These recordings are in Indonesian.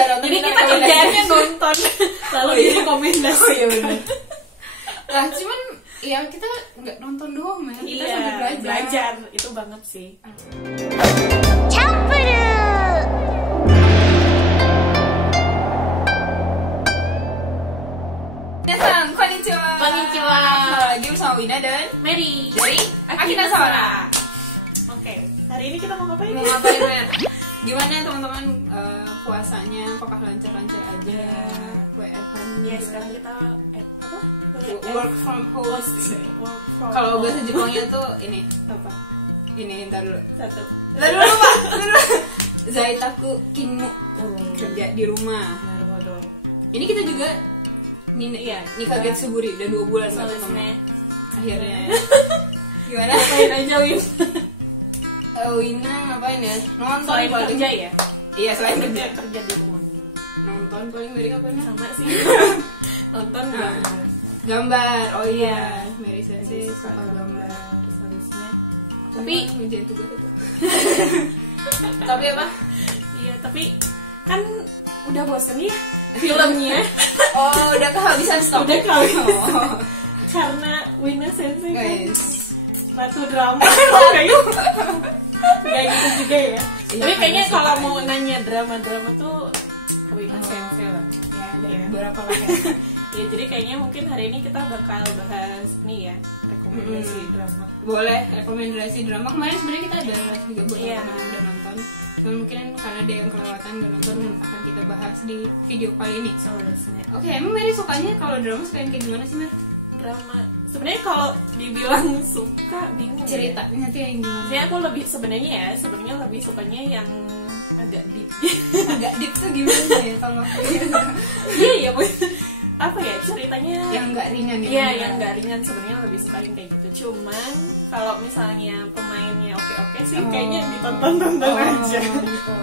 usah nonton. Jadi kita kerjaannya nonton lalu rekomendasi. Oh iya benar. Lah cuman ya kita nggak nonton doang ya, kita sambil belajar itu banget sih. Minasan, konnichiwa. Konnichiwa. Lagi bersama Wina dan Mary dari Akina Sora. Oke, hari ini kita mau ngapain? Mau ngapain Mer? Gimana teman-teman puasanya? Apakah lancar-lancar aja? WFH-nya? Ya sekarang kita work from home. Kalau bahasa Jepangnya tuh ini apa? Ini ntar dulu. Ntar dulu Pak. Zaitaku kinmu. Kerja di rumah. Ini kita juga Nikagetsu Guri udah 2 bulan nggak ketemu. Akhirnya. Gimana? Ngapain aja Win? Wina ngapain ya? Nonton Selain paling. kerja ya? Iya selain kerja di rumah. Nonton paling Mary ngapain? Sama sih. Nonton gambar. Gambar. Oh iya, Mary Sensei suka gambar. Terus habisnya. Tapi ngerjain tugas itu. Tapi apa? Iya, tapi kan udah bosen ya filmnya. Oh, udah kehabisan stok. Udah kali. Oh. Karena Wina Sensei kan Guys. ratu drama. Kayak gitu juga ya. Tapi kayaknya kalau mau nanya drama-drama tuh Wina Sensei lah. Ya, ada Iya. beberapa lah ya. Ya jadi kayaknya mungkin hari ini kita bakal bahas nih ya rekomendasi drama. Boleh rekomendasi drama. Kemarin sebenarnya kita ada live juga buat Iya. teman-teman yang udah nonton. Cuma mungkin karena ada yang kelewatan dan nonton akan kita bahas di video kali ini. Oke, emang Mary sukanya kalau drama suka yang kayak gimana sih Mer? Drama sebenarnya kalau dibilang suka bingung Ceritanya tuh yang gimana? Saya aku lebih sebenarnya lebih sukanya yang agak deep. Agak deep tuh gimana ya kalau Iya Bu. Apa ya ceritanya yang nggak ringan ya? Iya yang nggak ringan sebenarnya lebih suka yang kayak gitu. Cuman kalau misalnya pemainnya oke sih kayaknya ditonton aja. Gitu.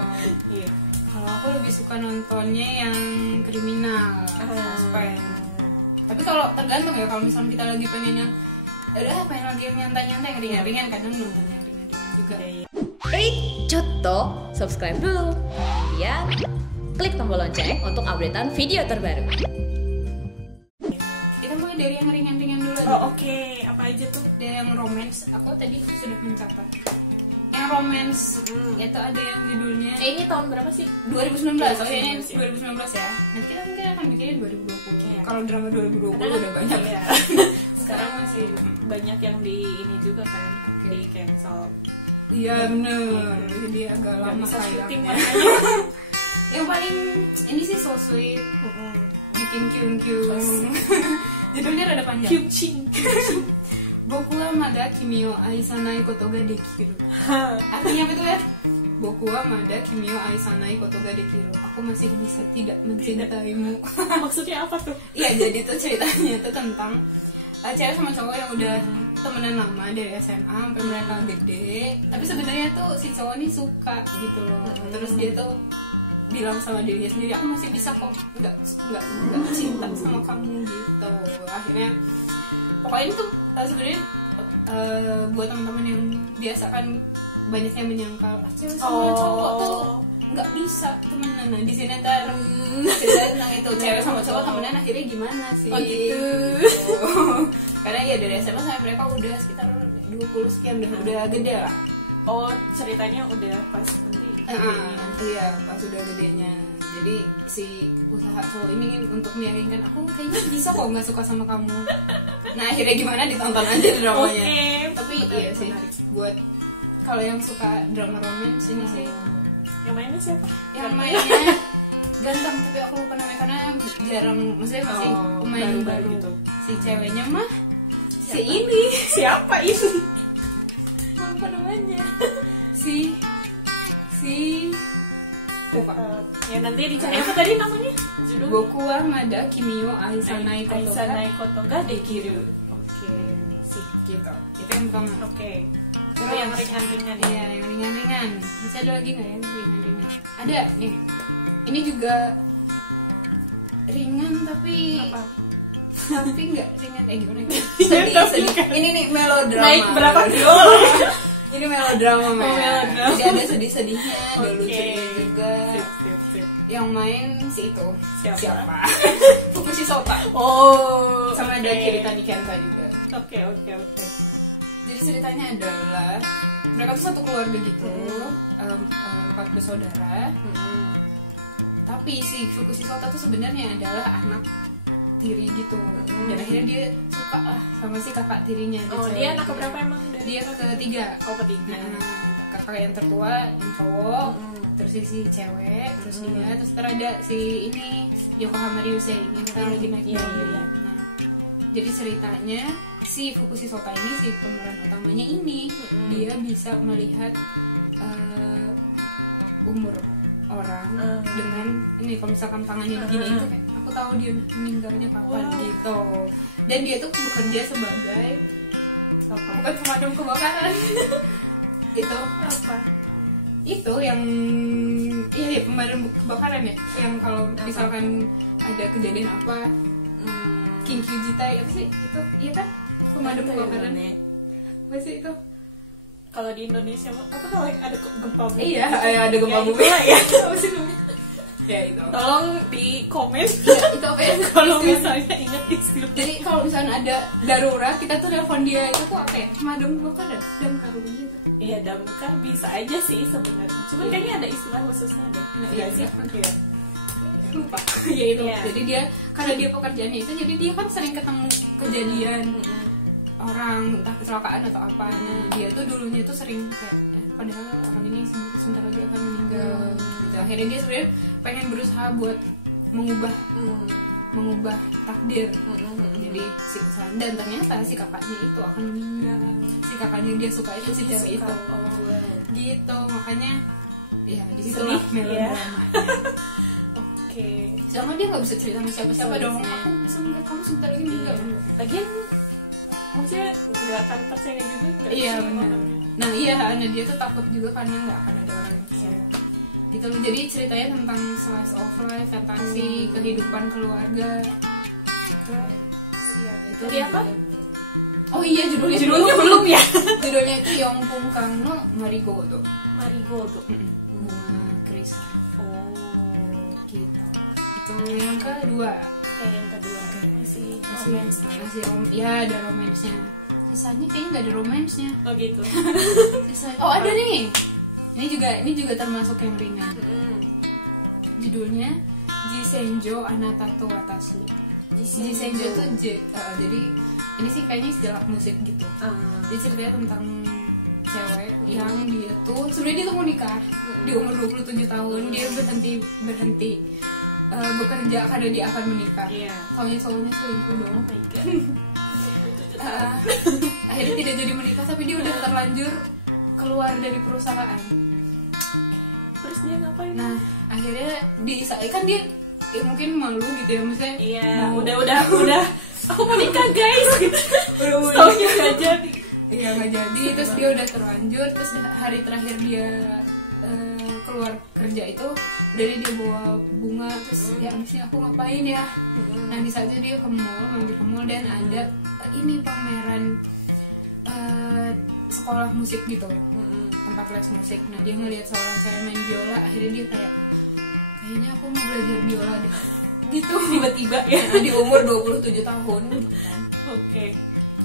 Iya. Kalau aku lebih suka nontonnya yang kriminal, suspense. Tapi kalau tergantung ya, kalau misalnya kita lagi pengen yang pengen lagi yang nyantai-nyantai yang ringan-ringan, kadang nonton yang ringan-ringan juga. Coto, subscribe dulu. Kemudian klik tombol lonceng untuk updatean video terbaru. Kita mulai dari yang ringan-ringan dulu aja. Oh oke. Apa aja tuh? Dari yang romance, aku tadi sudah mencatat. Yang romance, itu ada yang judulnya Ini tahun berapa sih? 2019, oh ini 2019 2019 ya. Nanti kita mungkin akan bikinnya 2020. Iya. Kalau drama 2020 Karena udah banyak ya. Sekarang masih banyak yang di ini juga kan, di cancel. Iya bener, jadi agak Nggak lama bisa syuting kayaknya. makanya. Yang paling ini sih so sweet, bikin kyung. Judulnya rada panjang. Kyuching. Boku wa mada kimi wo aisanai koto ga dekiru. Artinya apa itu ya? Boku wa mada kimi wo aisanai koto ga dekiru. Aku masih bisa tidak mencintaimu. Maksudnya apa tuh? Iya, jadi tuh ceritanya tuh tentang cewek sama cowok yang udah temenan lama dari SMA sampai mereka gede. Tapi sebenarnya tuh si cowok nih suka gitu loh. Terus dia tuh bilang sama dirinya sendiri, aku masih bisa kok nggak cinta sama kamu gitu. Akhirnya pokoknya ini tuh sebenarnya buat teman-teman yang biasa kan banyak yang menyangkal cewek sama cowok tuh nggak bisa temenan. Nah di sini ntar cerita tentang itu cewek sama cowok temenan akhirnya gimana sih? Oh gitu. Karena ya dari SMA sampai mereka udah sekitar 20 sekian udah gede lah. Oh ceritanya udah pas nanti. Iya pas udah gedenya. Jadi si usaha cowok ini untuk meyakinkan aku kayaknya bisa kok nggak suka sama kamu. Nah akhirnya gimana ditonton aja dramanya. Tapi iya sih buat kalau yang suka drama romance ini sih. Yang mainnya siapa? Yang mainnya ganteng tapi aku lupa namanya karena jarang, maksudnya masih pemain baru gitu. Si ceweknya mah si ini Siapa ini? apa namanya? si lupa. Ya nanti dicari apa tadi namanya? Judul Boku wa mada kimi wo aisanai koto ga dekiru. Oke, sih gitu. Itu yang pertama. Oke. Terus yang ringan-ringan ya. Iya, yang ringan-ringan. Bisa ada lagi nggak yang ringan-ringan? Ada nih. Ini juga ringan tapi Apa? tapi nggak ringan gimana ya? Sedih. Ini nih melodrama. Naik berapa kilo? Ini melodrama, Melodrama. Jadi ada sedih-sedihnya, ada Oke. lucunya juga. Sip. Yang main si itu Siapa? Fukushi Sota. Oh, Sama ada Kirita Nikenta juga. Oke. Jadi ceritanya adalah mereka tuh satu keluarga gitu, 4 bersaudara. Tapi si Fukushi Sota tuh sebenarnya adalah anak tiri gitu. Dan akhirnya dia suka lah sama si kakak tirinya. Dia anak keberapa emang? Dia ketiga. Ketiga. Kakak yang tertua yang cowok, terus si cewek, terus dia, terus ada si ini Yokohama Ryusei yang sekarang lagi naik daun. Nah, jadi ceritanya si Fukushi Sota ini, si pemeran utamanya ini, dia bisa melihat umur orang dengan ini, kalau misalkan tangannya begini itu kayak aku tahu dia meninggalnya kapan gitu. Dan dia tuh bekerja sebagai bukan pemadam kebakaran. Itu apa? Itu yang iya pemadam kebakaran ya, yang kalau misalkan ada kejadian apa Kinkyujitai apa sih itu, iya kan pemadam kebakaran ya, apa sih itu kalau di Indonesia apa kalau ada gempa bumi? Iya ada gempa bumi ya. Apa sih namanya? Ya itu, tolong di komen itu apa ya kalau misalnya ingat istilah. Jadi kalau misalnya ada darurat kita tuh telepon dia, itu tuh apa ya, pemadam kebakaran, damkar gitu. Iya, damkar bisa aja sih sebenarnya. Cuman kayaknya ada istilah khususnya deh. Iya sih. Iya. Lupa. Ya itu. Jadi dia karena dia pekerjaannya itu, jadi dia kan sering ketemu kejadian orang entah kecelakaan atau apa. Nah, dia tuh dulunya tuh sering kayak padahal orang ini sebentar lagi akan meninggal. Gitu. Akhirnya dia sebenarnya pengen berusaha buat mengubah takdir. Jadi si usaha, dan ternyata si kakaknya itu akan meninggal. Si kakaknya dia suka itu, si cewek itu. Gitu, makanya ya di situ lah melodramanya. Oke. Jangan dia nggak bisa cerita sama siapa-siapa dong. Aku bisa meninggal, kamu sebentar lagi meninggal. Lagian maksudnya nggak akan percaya juga nggak? Iya benar. Nah iya, nah dia tuh takut juga karena nggak akan ada orang yang percaya. Gitu loh. Jadi ceritanya tentang slice of life, fantasi, kehidupan keluarga. Itu dia apa? Oh iya, judulnya belum ya. Judulnya itu Yongpung Kang no Marigold. Marigold. Bunga Krisa. Oh, gitu. Itu yang kedua. Yang kedua masih ya ada romansnya. Sisanya kayaknya nggak ada romansnya. Oh gitu. Sisanya, oh ada nih. Ini juga termasuk yang ringan. Judulnya Jisenjo Anatato Watashi. Jisenjo tuh jadi ini sih kayaknya istilah musik gitu. Jadi ceritanya tentang cewek yang dia tuh sebenarnya dia tuh mau nikah di umur 27 tahun. Dia berhenti bekerja karena dia akan menikah. Taunya cowoknya selingkuh dong. Akhirnya tidak jadi menikah, tapi dia udah terlanjur keluar dari perusahaan. Terus dia ngapain? Nah akhirnya kan dia mungkin malu gitu ya, maksudnya udah aku mau nikah guys gitu. Taunya nggak jadi. Iya nggak jadi. Terus dia udah terlanjur. Terus hari terakhir dia keluar kerja itu dari dia bawa bunga. Terus ya abisnya aku ngapain ya. Nah di saat itu dia mampir ke mall dan ada ini pameran sekolah musik gitu, tempat les musik. Nah dia ngelihat seorang cewek main biola, akhirnya dia kayaknya aku mau belajar biola deh gitu tiba-tiba ya di umur 27 tahun gitu kan. Oke.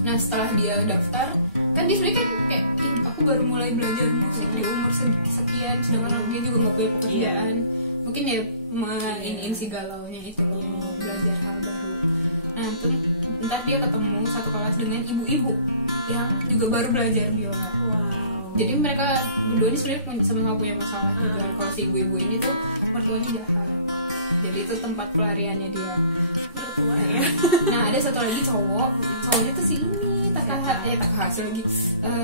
Nah setelah dia daftar kan dia sebenarnya kan kayak aku baru mulai belajar musik di umur sekian, sedangkan dia juga nggak punya pekerjaan. Mungkin ya mainin si galaunya itu loh, belajar hal baru. Nah ntar dia ketemu satu kelas dengan ibu-ibu yang juga baru belajar biola. Jadi mereka berdua ini sebenarnya sama-sama punya masalah juga. Kalau si ibu-ibu ini tuh mertuanya jahat, jadi itu tempat pelariannya dia. Mertua ya. Nah ada satu lagi cowoknya tuh si ini Takahashi lagi,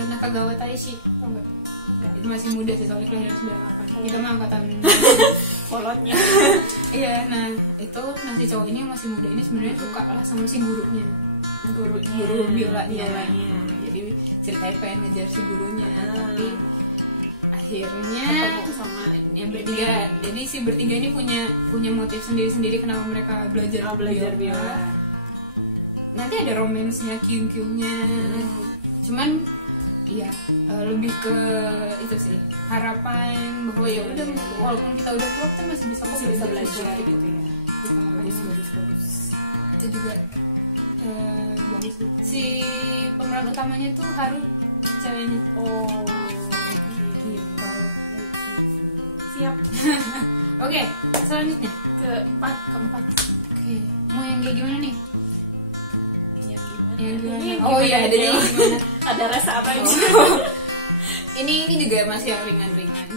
Nakagawa Taishi, tau nggak? Itu masih muda sih, soalnya kelahiran 98. Kita mah angkatan kolotnya. Iya, nah itu si cowok ini yang masih muda ini sebenarnya suka lah sama si gurunya. Guru biolanya. Jadi ceritanya pengen ngejar si gurunya, tapi akhirnya sama yang bertiga. Jadi si bertiga ini punya motif sendiri-sendiri kenapa mereka belajar biola. Nanti ada romansnya, kyung-kyungnya. Cuman iya lebih ke itu sih, harapan bahwa ya udah walaupun kita udah tua kita masih bisa belajar gitu ya. Bagus. Itu juga bagus sih. Si pemeran utamanya tuh Haru ceweknya. Oh, Gitu. siap. Oke, selanjutnya Keempat. Oke, mau yang kayak gimana nih? Yang gimana? Yang gimana? Ini Oh iya, ada yang gimana? Ada rasa apa ini? Ini juga masih yang ringan-ringan.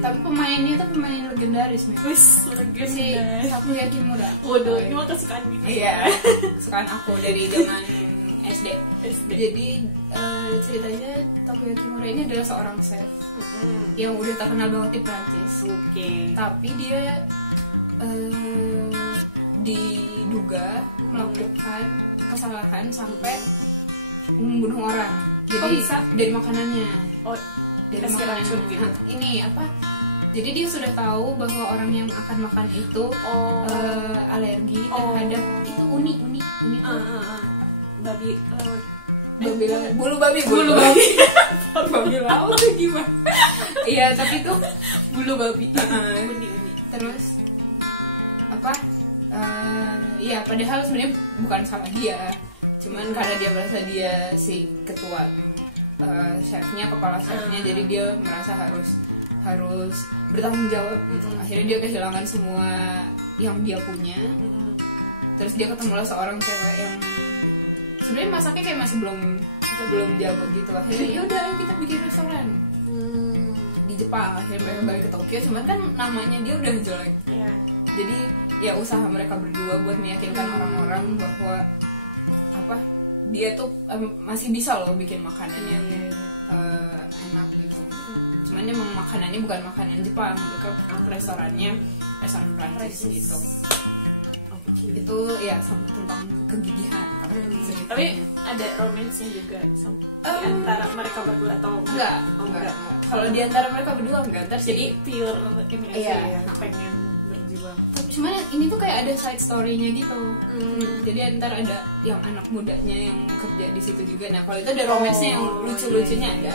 Tapi pemainnya tuh pemain legendaris nih. Wis, Si legendaris. Takuya Kimura. Waduh, ini mah kesukaan gitu. Iya, kesukaan aku dari zaman SD. SD. Jadi ceritanya Takuya Kimura ini adalah seorang chef yang udah terkenal banget di Prancis. Oke. Tapi dia diduga melakukan kesalahan sampai membunuh orang. Jadi Oh, bisa? dari makanannya. Oh, Dari dikasih makanan racun gitu. Ini apa? Jadi dia sudah tahu bahwa orang yang akan makan itu alergi terhadap itu uni tuh Babi bulu babi babi laut tuh gimana? Iya, tapi tuh bulu babi. uni. Terus apa? Iya, padahal sebenarnya bukan salah dia, cuman karena dia merasa dia si ketua chefnya, kepala chefnya, jadi dia merasa harus bertanggung jawab gitu. Akhirnya dia kehilangan semua yang dia punya. Terus dia ketemulah seorang cewek yang sebenarnya masaknya kayak masih belum jago gitu. Akhirnya ya udah kita bikin restoran di Jepang. Akhirnya mereka balik ke Tokyo, cuman kan namanya dia udah jelek. Iya. Jadi ya usaha mereka berdua buat meyakinkan orang-orang bahwa apa dia tuh masih bisa loh bikin makanan yang enak gitu. Cuman emang makanannya bukan makanan Jepang, mereka restoran Prancis gitu. Itu ya tentang kegigihan Tapi ada romansnya juga di antara mereka berdua atau enggak. Kalau di antara mereka berdua enggak, jadi pure ini aja Iya. ya, pengen berjuang. Cuman ini tuh kayak ada side story-nya gitu. Jadi antar ada yang anak mudanya yang kerja di situ juga. Nah, kalau itu ada romance-nya yang lucu-lucunya ada.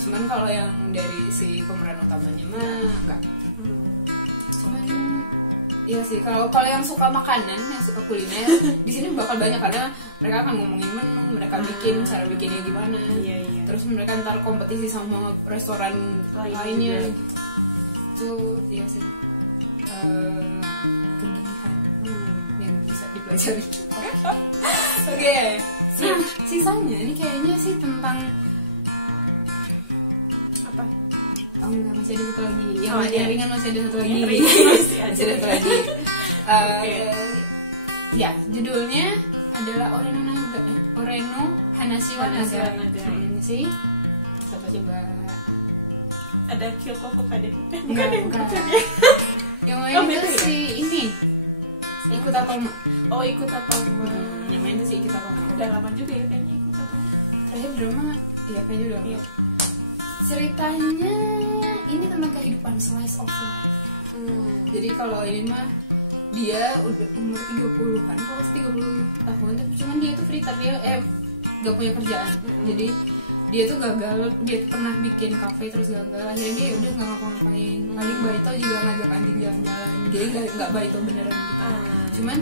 Cuman kalau yang dari si pemeran utamanya mah enggak. Cuman iya sih, kalau yang suka makanan, yang suka kuliner, di sini bakal banyak karena mereka akan ngomongin menu, mereka bikin cara bikinnya gimana. Iya. Terus mereka ntar kompetisi sama restoran lainnya gitu. Itu iya sih. Kegigihan yang bisa dipelajari. Oke. Sisanya ini kayaknya sih tentang Apa? Oh enggak, masih ada satu lagi. Yang iya. ringan masih ada satu lagi. Masih Masih ada satu lagi. Ya, judulnya adalah Oreno Hanashi wa Naga. Sih. Coba. Ada Kyoko Fukade. Bukan. ya. Yang main itu beda ya? si ini. Ikutatoma. Oh, Ikutatoma. Yang main itu si Ikutatoma. Udah lama juga ya kayaknya Ikutatoma. Terakhir drama, iya kayaknya udah. Iya. Ceritanya ini tentang kehidupan slice of life. Jadi kalau ini mah dia udah umur 30-an, kalau 30 tahun, tapi cuman dia tuh free dia gak punya kerjaan. Jadi dia tuh gagal, dia pernah bikin kafe terus gagal, akhirnya dia udah nggak ngapa-ngapain. Paling Baito juga ngajak anjing jalan-jalan, jadi nggak Baito beneran gitu. Cuman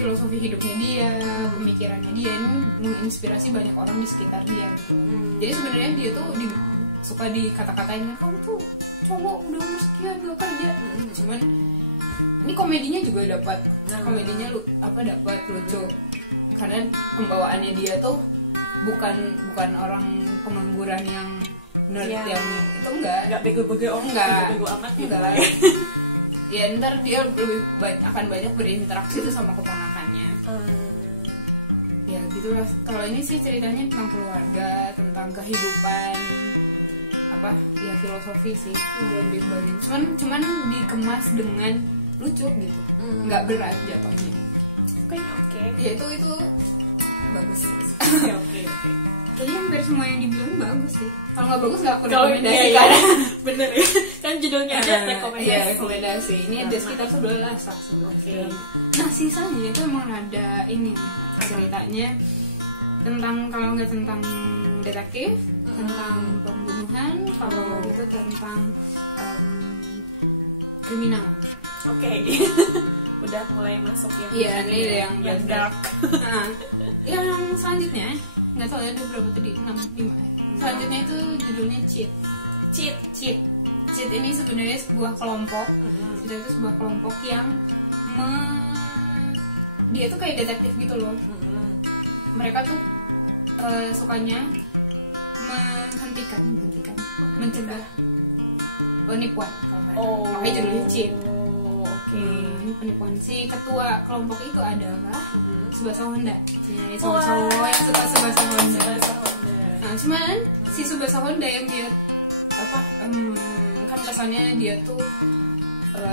filosofi hidupnya dia, pemikirannya dia ini menginspirasi banyak orang di sekitar dia gitu. Jadi sebenarnya dia tuh suka dikata-katain, kamu tuh cowok udah umur sekian gak kerja. Cuman ini komedinya juga dapat, komedinya dapat lucu karena pembawaannya dia tuh bukan orang pengangguran yang nerd yang itu enggak bego-bego bego amat gitu enggak. Ya ntar dia lebih akan banyak berinteraksi tuh sama keponakannya. Ya gitu lah. Kalau ini sih ceritanya tentang keluarga, tentang kehidupan, ya filosofi sih lebih banyak. Cuman dikemas dengan lucu gitu, nggak berat jatuhnya. Oke. Ya itu bagus. Oke. Kayaknya hampir semua yang dibilang bagus sih. Kalau nggak bagus nggak aku Kalau rekomendasikan. Bener ya. Kan judulnya ada rekomendasi. Iya, rekomendasi. Ini ada sekitar 11 lah semua film. Nah, sisanya itu emang ada ini ceritanya tentang, kalau nggak tentang detektif, tentang pembunuhan, kalau gitu tentang kriminal. Oke. Udah mulai masuk yang Iya, ini yang dark. Nah, yang selanjutnya nggak tahu ya ada berapa tadi, 5 ya. Selanjutnya itu judulnya Cheat ini sebenarnya sebuah kelompok. Itu sebuah kelompok yang dia tuh kayak detektif gitu loh. Mereka tuh sukanya mencegah penipuan kalau mereka. Makanya judulnya Cheat. Penipuan. Si ketua kelompok itu adalah Tsubasa Honda. Ya, cowok yang suka Tsubasa Honda. Nah, cuman si Tsubasa Honda yang dia kan kesannya dia tuh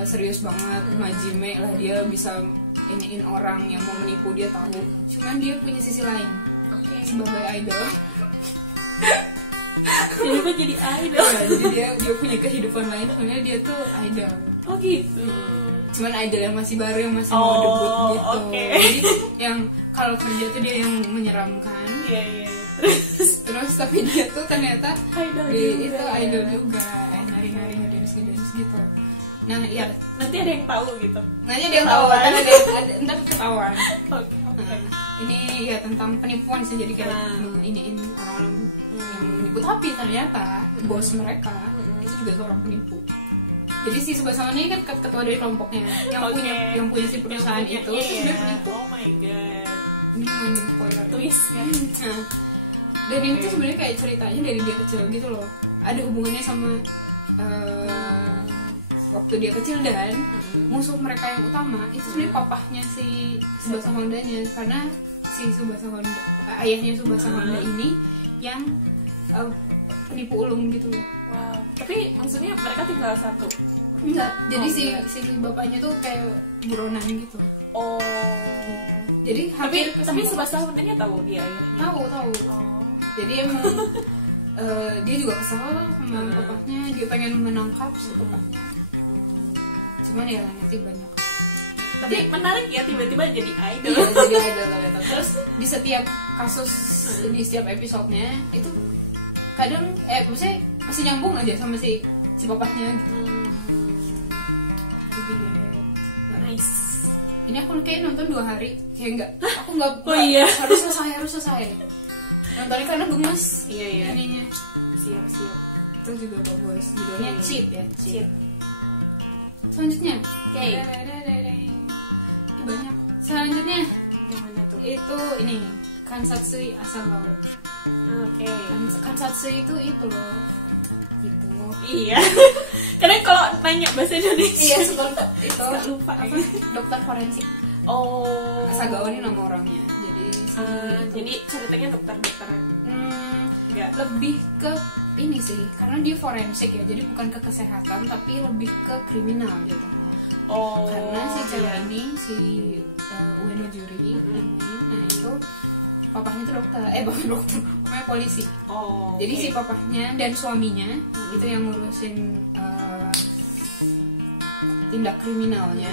serius banget, majime lah, dia bisa iniin orang yang mau menipu, dia tahu. Cuman dia punya sisi lain sebagai idol. Jadi idol. Ya, jadi dia punya kehidupan lain, soalnya dia tuh idol. Oh gitu. Cuman idol yang masih baru, yang masih mau debut gitu. Jadi yang kalau kerja tuh dia yang menyeramkan. Iya. Terus tapi dia tuh ternyata idol juga. Nari-nari ngedance gitu. Nah, ya nanti ada yang tahu gitu. Nanti ada yang tahu, ntar ketahuan. Oke. Ini ya tentang penipuan sih, jadi kayak iniin orang yang menipu, tapi ternyata bos mereka itu juga seorang penipu. Jadi si Tsubasa ini kan ketua dari kelompoknya yang punya si perusahaan itu dia penipu. Oh my god. Ini main spoiler Twist kan. Dan ini tuh sebenarnya kayak ceritanya dari dia kecil gitu loh. Ada hubungannya sama waktu dia kecil, dan musuh mereka yang utama itu sebenarnya papahnya si Tsubasa Honda-nya, karena si Tsubasa Honda, ayahnya Tsubasa Honda ini yang penipu ulung gitu loh. Wow. Tapi maksudnya mereka tinggal satu? Enggak. Jadi si bapaknya tuh kayak buronan gitu. Oh. Jadi tapi Tsubasa Honda-nya tahu dia ayahnya. Tahu. Oh. Jadi emang dia juga kesal sama bapaknya, dia pengen menangkap si bapaknya. Cuman ya nanti banyak. Tapi menarik ya, tiba-tiba jadi idol. Iya, jadi idol gitu. Terus di setiap kasus, di setiap episodenya itu kadang maksudnya masih nyambung aja sama si bapaknya gitu. Nice. Ini aku kayak nonton 2 hari, kayak aku nggak harus selesai. Nontonnya karena gemes. Iya. Ininya. Siap. Itu juga bagus. Judulnya Cheat ya. Cheat. Selanjutnya, Oke. Itu banyak. Selanjutnya, Yang mana tuh? itu ini Kansatsui Asangao. Oke. Kansatsui itu loh. Gitu. Iya. Karena kalau nanya bahasa Indonesia. Iya, seperti itu. Lupa. Dokter forensik. Oh. Asangao ini nama orangnya. Jadi ceritanya dokter-dokteran. Enggak. Lebih ke ini sih, karena dia forensik ya, jadi bukan ke kesehatan tapi lebih ke kriminal jatuhnya. Oh. Karena si cewek ini, si Ueno Juri namanya, nah itu papahnya itu bukan dokter, pokoknya polisi. Oh. Jadi si papahnya dan suaminya itu yang ngurusin tindak kriminalnya.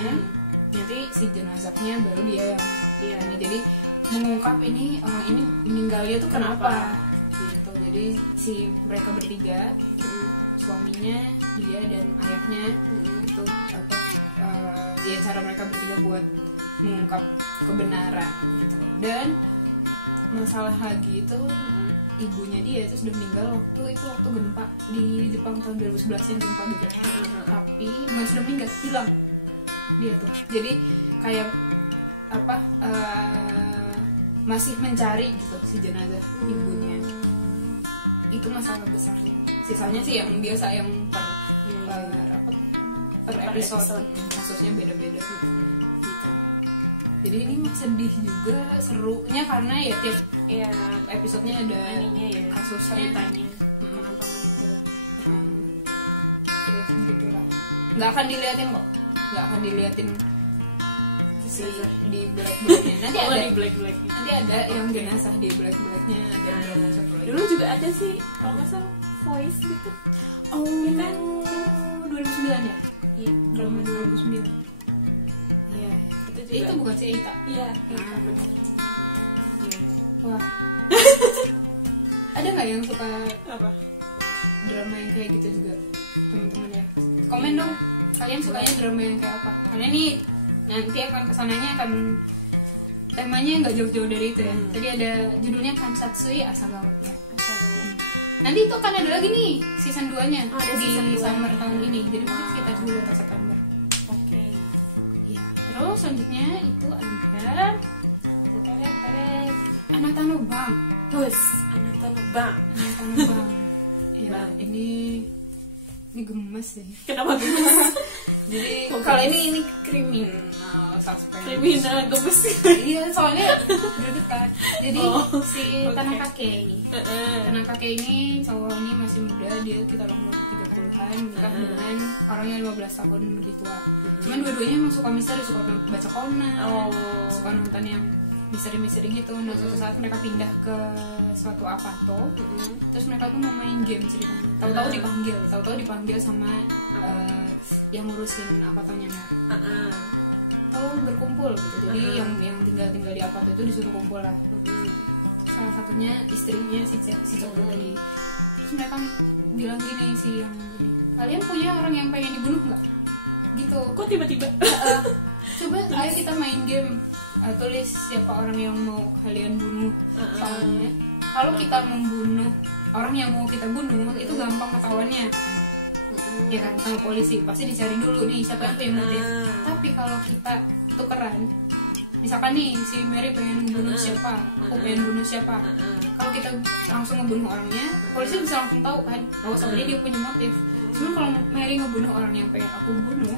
Nanti si jenazahnya baru dia yang ini. Jadi mengungkap ini orang ini meninggalnya tuh kenapa gitu. Jadi si mereka bertiga, suaminya, dia dan ayahnya itu dia cara mereka bertiga buat mengungkap kebenaran gitu. Dan masalah lagi itu ibunya dia itu sudah meninggal waktu gempa di Jepang tahun 2011 yang gempa gitu. Tapi bukan sudah meninggal, hilang dia tuh. Jadi kayak masih mencari gitu si jenazah ibunya. Itu masalah besarnya. Sisanya sih yang biasa, yang per episode kasusnya beda-beda gitu. Jadi ini sedih juga, serunya karena ya tiap episodenya ada kasusnya, ceritanya kenapa meninggal. Terus begitulah. Nggak akan diliatin di black-blacknya. Nanti ada di black-blacknya. Nanti ada yang jenazah di black-blacknya, ada drama satu lagi. Dulu juga ada sih kalau nggak salah Voice gitu. Oh ya kan? 2009 ya? Iya, drama 2009. Iya. Itu Bukan si Eita. Iya, benar. Wah. ada nggak yang suka Apa? drama yang kayak gitu juga teman-teman ya? Komen dong, kalian sukanya drama yang kayak apa? Karena ini nanti akan kesananya akan temanya nggak jauh-jauh dari itu ya. Tadi ada judulnya Kansatsui Asagawa ya. Nanti itu akan ada lagi nih season 2-nya ada di season 2. summer tahun ini. Jadi mungkin sekitar bulan September. Oke. Ya, terus selanjutnya itu ada Anatano Bang. Terus Anatano Bang. Anatano Bang. Ya, Bang. ini gemes sih. Kenapa gemes? Jadi Kok kalau gemes? ini kriminal suspense. Kriminal gemes. Iya, soalnya udah dekat. Jadi si oke. Tanakake. Tanakake ini cowok ini masih muda, dia kita umur 30-an, menikah dengan orang yang 15 tahun lebih tua. Cuman dua-duanya emang suka misteri, suka baca Conan, suka nonton yang misteri-misteri gitu. Nah, suatu saat mereka pindah ke suatu apato, terus mereka tuh mau main game ceritanya. Tahu-tahu dipanggil sama yang ngurusin apatonya. Tahu berkumpul gitu. Jadi yang tinggal di apato itu disuruh kumpul lah. Salah satunya istrinya si cowok tadi. Terus mereka bilang gini sih yang gini, kalian punya orang yang pengen dibunuh nggak? Gitu. Kok tiba-tiba? Coba ayo kita main game. Tulis siapa orang yang mau kalian bunuh. Soalnya kalau kita membunuh orang yang mau kita bunuh itu gampang ketahuannya katanya. Ya kan, sama polisi pasti dicari dulu nih siapa yang punya motif. Tapi kalau kita tukeran, misalkan nih si Mary pengen ngebunuh siapa, aku pengen bunuh siapa. Kalau kita langsung ngebunuh orangnya, polisi bisa langsung tahu kan, bahwa soalnya dia punya motif. Cuman kalau Mary ngebunuh orang yang pengen aku bunuh,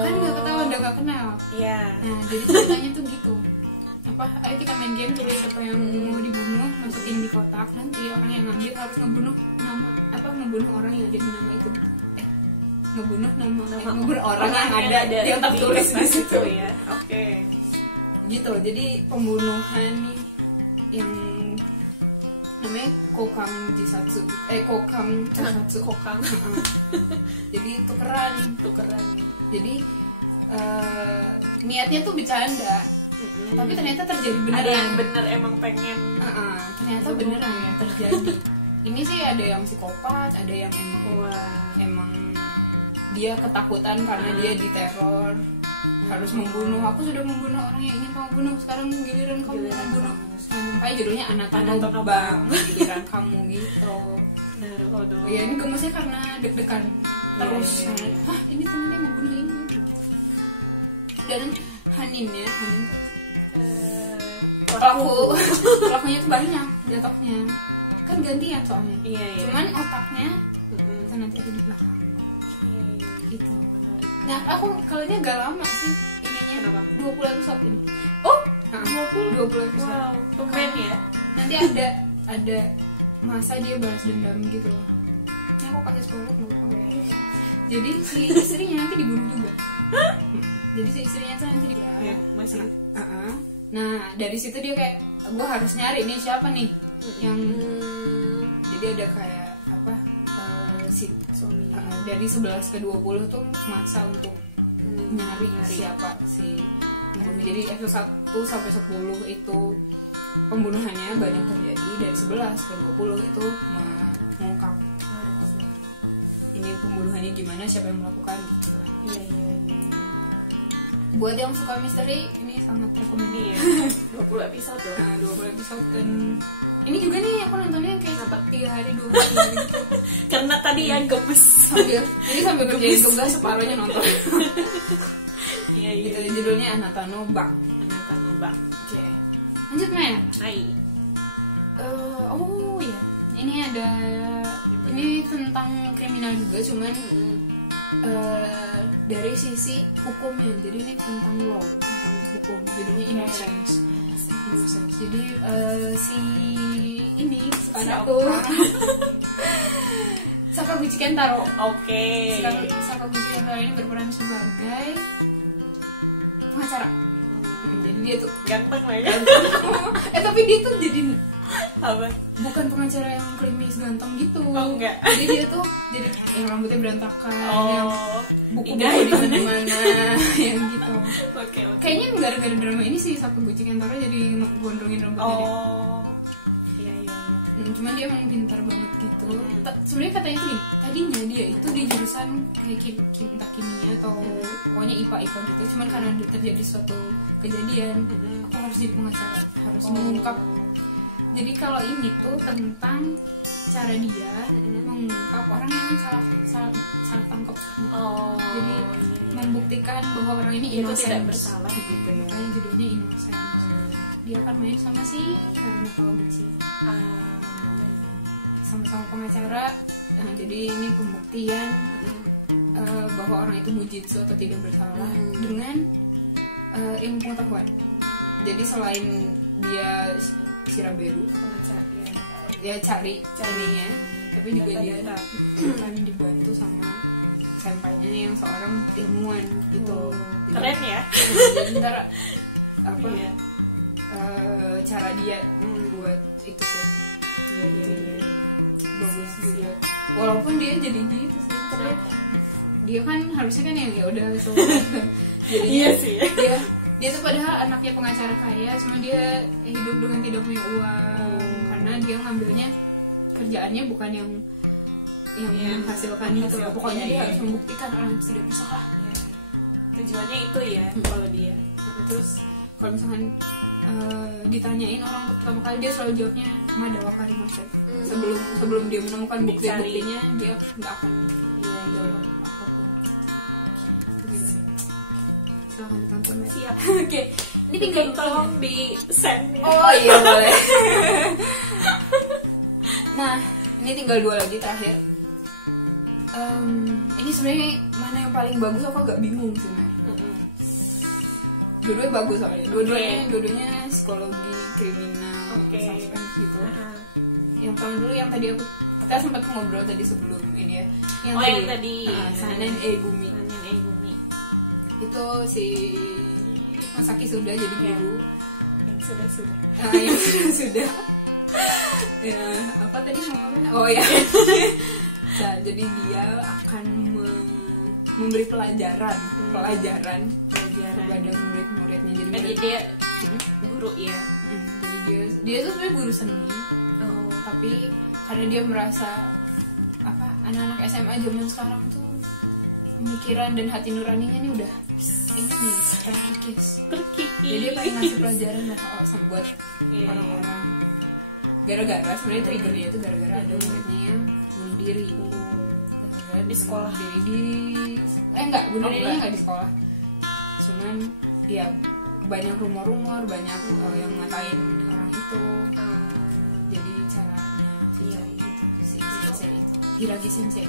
kan nggak ketahuan, udah nggak kenal. Iya. Nah, jadi ceritanya tuh gitu. Ayo kita main game, tulis siapa yang mau dibunuh, masukin di kotak. Nanti orang yang ngambil harus ngebunuh orang yang ada di nama itu. Ngebunuh orang yang ada yang tertulis di situ ya. Oke. Gitu. Jadi pembunuhan nih yang namanya Kokang Jisatsu. Kokang. Jadi tukeran. Jadi niatnya tuh bercanda. Tapi ternyata terjadi beneran. Ada yang bener emang pengen. Ternyata beneran ya terjadi. Ini sih ada yang psikopat, ada yang emang dia ketakutan karena dia diteror, harus membunuh. Aku sudah membunuh orang yang ingin kamu bunuh, sekarang giliran kamu membunuh. Makanya judulnya Anatano Bang, giliran kamu gitu. Ya ini gemesnya karena deg-degan terus. Hah, ini ternyata yang membunuh ini. Dan Hanin pelakunya tuh banyak jatuhnya, kan gantian soalnya. Cuman otaknya nanti ada di belakang gitu. Nah, aku kalau ini agak lama sih ininya. 20 episode ini. 20 episode. Wow, tumben ya. Nanti ada masa dia balas dendam gitu loh. Ini aku kasih spoiler nggak apa-apa ya. Jadi si istrinya nanti dibunuh juga. Jadi si istrinya tuh nanti ya, masih. Nah, dari situ dia kayak, gue harus nyari nih siapa nih yang jadi ada kayak apa si suami dari 11 ke 20 tuh masa untuk nyari siapa si pembunuh. Jadi episode 1 sampai 10 itu pembunuhannya banyak terjadi, dari 11 ke 20 itu mengungkap ini pembunuhannya gimana, siapa yang melakukan gitu. Iya. Buat yang suka misteri ini sangat rekomendasi. 20 episode loh. 20 episode. Dan ini juga nih aku nontonnya kayak 3 hari 2 hari gitu. Karena tadi ya gemes sambil kerjain tugas separuhnya nonton. Iya. Gitu, judulnya Anatano Bang. Oke. Lanjut Mer. Hai. Oh ya, ini tentang kriminal juga, cuman dari sisi hukumnya. Jadi ini tentang law, tentang hukum. Judulnya Innocence. Jadi si ini Sakaguchi Kentaro. Oke. Sakaguchi Kentaro ini berperan sebagai pengacara. Jadi dia tuh ganteng lah ya. Tapi dia tuh jadi apa? Bukan pengacara yang klimis ganteng gitu. Enggak. Jadi dia tuh jadi yang rambutnya berantakan, yang buku-buku di mana-mana, yang gitu. Oke. Kayaknya gara-gara drama ini sih Sakaguchi Kentaro jadi gondrongin rambutnya. Iya, iya, iya. Cuman dia emang pintar banget gitu. Sebenarnya katanya tuh gini, tadinya dia itu di jurusan kayak entah kimia atau pokoknya IPA gitu. Cuman karena terjadi suatu kejadian, aku harus jadi pengacara, harus mengungkap. Jadi kalau ini tuh tentang cara dia mengungkap orang yang salah tangkap. Jadi membuktikan bahwa orang ini itu innocent, tidak bersalah gitu ya. makanya judulnya innocent. Dia akan main sama si Haruna Kawaguchi, sama-sama pengacara. Nah, jadi ini pembuktian bahwa orang itu mujitsu atau tidak bersalah dengan ilmu pengetahuan. Jadi selain dia shiraberu, ya carinya, tapi juga dia akan dibantu sama senpainya yang seorang ilmuwan gitu. Keren ya. Jadi ntar apa cara dia buat itu sih. Iya. Bagus juga. Walaupun dia jadi gitu sih. Kenapa? Dia kan harusnya kan yang ya udah so. Jadi Iya sih. dia tuh padahal anaknya pengacara kaya, cuma dia hidup dengan tidak punya uang karena dia ngambilnya kerjaannya bukan yang menghasilkan itu. Pokoknya dia harus membuktikan orang itu tidak bersalah. Tujuannya itu ya kalau dia. Terus kalau misalkan ditanyain orang untuk pertama kali, dia selalu jawabnya Mada wakarimasen. Sebelum dia menemukan bukti-buktinya, dia nggak akan jawab apapun. Gitu. Silahkan ditonton. Siap. Oke, Ini tinggal tolong di send ya. Oh iya boleh. Nah, ini tinggal 2 lagi terakhir. Ini sebenarnya mana yang paling bagus aku agak bingung sebenarnya. Dua-duanya bagus soalnya. Dua-duanya psikologi, kriminal, suspense gitu. Yang pertama dulu yang tadi kita sempat ngobrol tadi sebelum ini ya. Yang tadi Sanen Egumi. Itu si Masaki sudah jadi guru. Yang sudah. Yang sudah. Ya, apa tadi ngomongnya? Oh ya. Nah, jadi dia akan memberi pelajaran kepada murid-muridnya. Jadi dia guru ya. Jadi dia tuh sebenarnya guru seni. Tapi karena dia merasa anak-anak SMA zaman sekarang tuh pemikiran dan hati nuraninya nih udah ini nih terkikis. Jadi dia pengen ngasih pelajaran lah buat orang-orang. Gara-gara sebenarnya triggernya itu gara-gara ada muridnya yang bunuh diri. Di sekolah. Bunuh dirinya enggak di sekolah. Cuman ya banyak rumor-rumor, banyak yang ngatain orang itu. Jadi caranya si sensei itu Hiragi Sensei.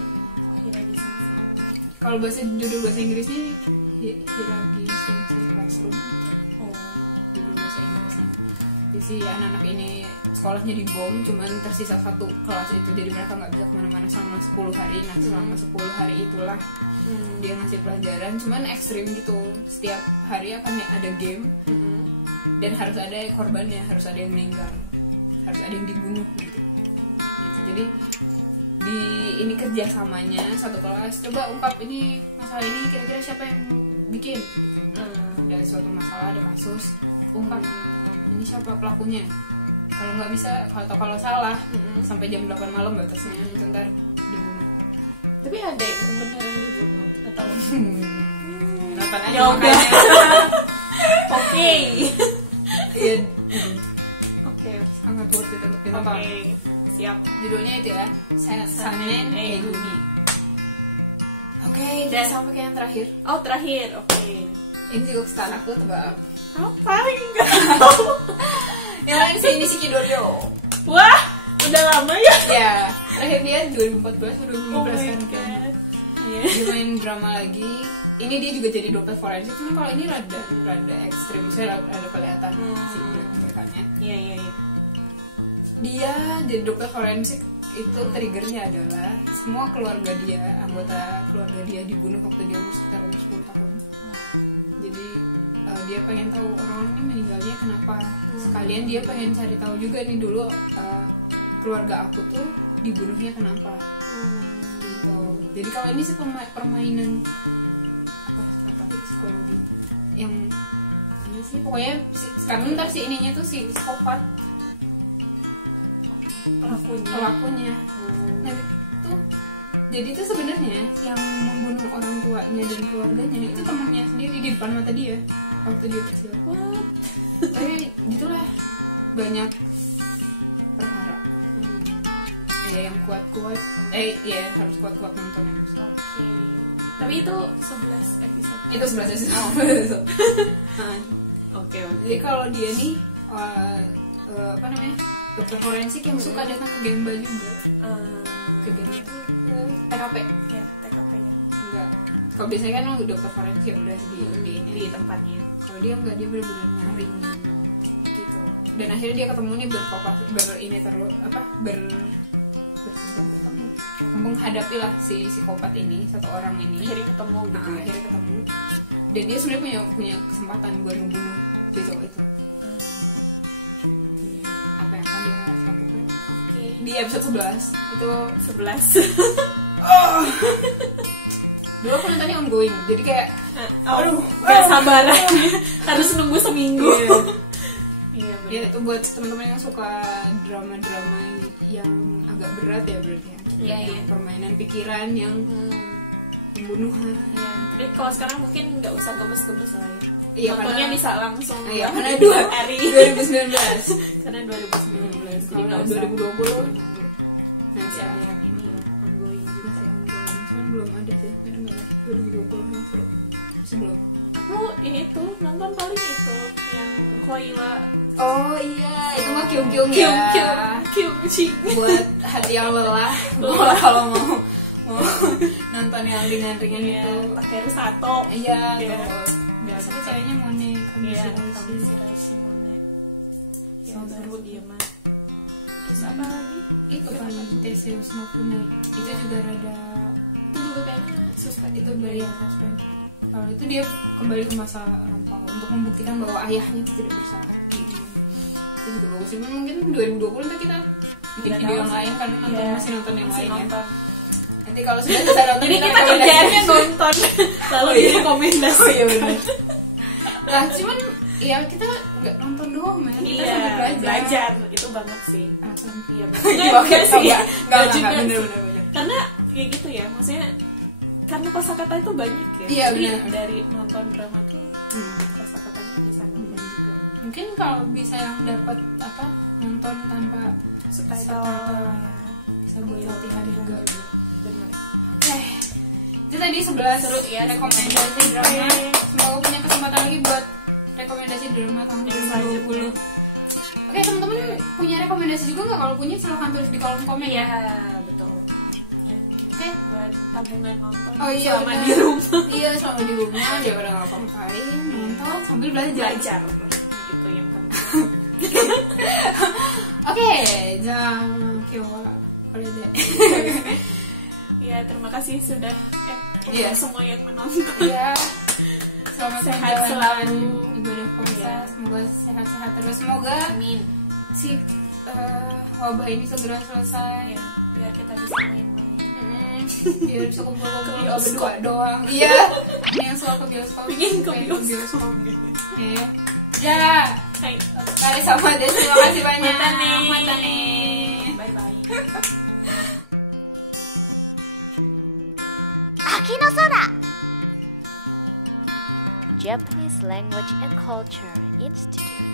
Kalau judul bahasa Inggrisnya Hiragi Sensei Classroom. Judul bahasa Inggrisnya. Jadi si anak-anak ini sekolahnya dibom, cuman tersisa 1 kelas itu, jadi mereka nggak bisa kemana-mana selama 10 hari. Nah selama 10 hari itulah dia ngasih pelajaran, cuman ekstrim gitu. Setiap hari akan ada game dan harus ada korbannya, harus ada yang meninggal, harus ada yang dibunuh gitu. Jadi di ini kerjasamanya satu kelas, coba ungkap ini masalah ini kira-kira siapa yang bikin gitu. Ada suatu masalah, ada kasus, ungkap ini siapa pelakunya. Kalau nggak bisa, kalau salah sampai jam 8 malam batasnya, bentar dibunuh. Tapi ada yang beneran dibunuh atau nonton aja ya udah. Oke. Iya. Oke. Sangat worth it untuk ditonton. Siap. Judulnya itu ya, Sanen Egumi. Oke, dan sampai ke yang terakhir. Terakhir. Oke. Ini juga kesukaan aku, tebak. Apa? Enggak tahu. Yang lain sih ini Shikidorio. Wah, udah lama ya? Ya, terakhir dia 2014 atau 2015 kan. Iya. Dia main drama lagi. Ini dia juga jadi dokter forensik, cuma kalau ini rada ekstrim, saya ada kelihatan si mereka-nya. Iya. Dia jadi dokter forensik itu triggernya adalah semua keluarga dia, anggota keluarga dia dibunuh waktu dia sekitar umur 10 tahun. Jadi dia pengen tahu orang ini meninggalnya kenapa. Sekalian dia pengen cari tahu juga nih dulu keluarga aku tuh dibunuhnya kenapa. Gitu. Jadi kalau ini sih permainan psikologi yang ini sih pokoknya sekarang ntar si ininya tuh si psikopat. pelakunya. Nah itu jadi itu sebenarnya yang membunuh orang tuanya dan keluarganya itu temannya sendiri di depan mata dia waktu dia kecil. Tapi gitulah, banyak perkara. Ya yang kuat-kuat, ya harus kuat-kuat nontonnya. Tapi itu 11 episode. Itu 11 episode. Oke. Jadi kalau dia nih apa namanya, dokter forensik yang suka datang ke Gemba juga. Ke Gemba itu ke TKP. Ya, TKP-nya. Enggak. Kalau biasanya kan dokter forensik udah di tempatnya. Kalau dia enggak, dia benar-benar nyari gitu. Dan akhirnya dia ketemu nih bertemu menghadapi lah si psikopat ini, satu orang ini. Akhirnya ketemu gitu. Akhirnya ketemu. Dan dia sebenarnya punya kesempatan buat membunuh si cowok itu. Apa yang akan dia lakukan? Di episode 11 itu 11. dulu aku nontonnya ongoing, jadi kayak gak sabaran. Harus nunggu seminggu. Iya, ya itu buat teman-teman yang suka drama-drama yang agak berat ya berarti ya. Iya. Permainan pikiran yang pembunuhan. Iya. Tapi kalau sekarang mungkin nggak usah gemes-gemes lah ya. Iya, nontonnya bisa langsung. Iya, karena 2 hari 2019. Karena 2019. Jadi Kalau 2020 masih ada yang ini ya, ongoing juga sih, ongoing. Cuman belum ada sih, karena 2020 yang seru. Masih belum. Aku itu nonton paling itu yang Koiwa. Oh iya, itu mah Kyung-kyung ya. Kyung-ching. Buat hati yang lelah, kalau mau nonton yang ringan-ringan itu. Takeru Sato. Iya, tuh. Biasanya ceweknya Mone, Kamisi Raishi Mone. Yang baru dia mah. Terus apa lagi? Itu kan Theseus no Funai. Itu juga rada, itu juga kayaknya suspend itu dari yang suspend. Kalau itu dia kembali ke masa lampau untuk membuktikan bahwa ayahnya itu tidak bersalah. Gitu. Itu juga bagus. Cuman mungkin 2020 nanti kita bikin video yang lain karena masih nonton yang lain ya. Nanti kalau sudah selesai nonton, jadi kita kerjaannya nonton lalu rekomendasi. Oh iya benar. Lah cuman ya kita nggak nonton doang men, kita sambil belajar. Itu banget sih. Iya banget sih. Nggak bener. Karena kayak gitu ya, maksudnya karena kosakata itu banyak ya. Iya benar. Dari nonton drama tuh kosakatanya bisa nambah juga. Mungkin kalau bisa yang dapat apa, nonton tanpa subtitle ya, bisa buat latihan juga. Benar. Oke. Itu tadi 11 seru ya, rekomendasi drama. Semoga punya kesempatan lagi buat rekomendasi drama tahun 2020. Oke, teman-teman punya rekomendasi juga nggak? Kalau punya silahkan tulis di kolom komen ya. Betul. Oke, buat tabungan nonton. Oh iya, selama di rumah. Iya, selama di rumah dia pada ngapa-ngapain, nonton sambil belajar. Itu yang penting. Oke, jangan kira boleh deh. Ya, terima kasih sudah untuk semua yang menonton. Iya. Selamat sehat selalu ibadah puasa. Semoga sehat-sehat terus. Semoga amin. Si wabah ini segera selesai. Ya, biar kita bisa main-main. Biar bisa kumpul-kumpul berdua doang. Iya. Yang suka ke bioskop. Pengen ke bioskop. Iya. Ya. Kali sama deh. Terima kasih banyak. Matane. Bye bye. Akino Sora. Japanese Language and Culture Institute.